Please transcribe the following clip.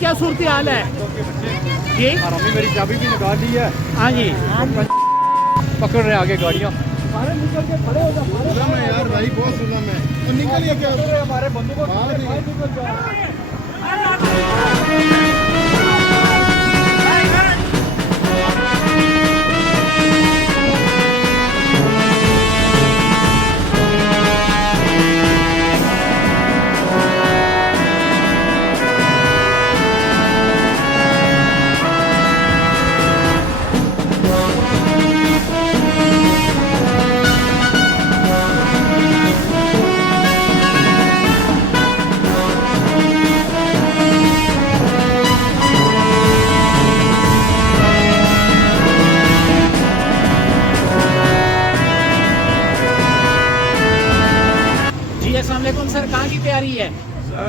क्या सूरत हाल है जी? हरामी मेरी चाबी भी निकाल ली है। हाँ जी, पकड़ रहे आगे गाड़ियाँ। सारे निकल के खड़े हो जाओ यार भाई बहुत सुलम है। निकलिए क्या हमारे बंदूकों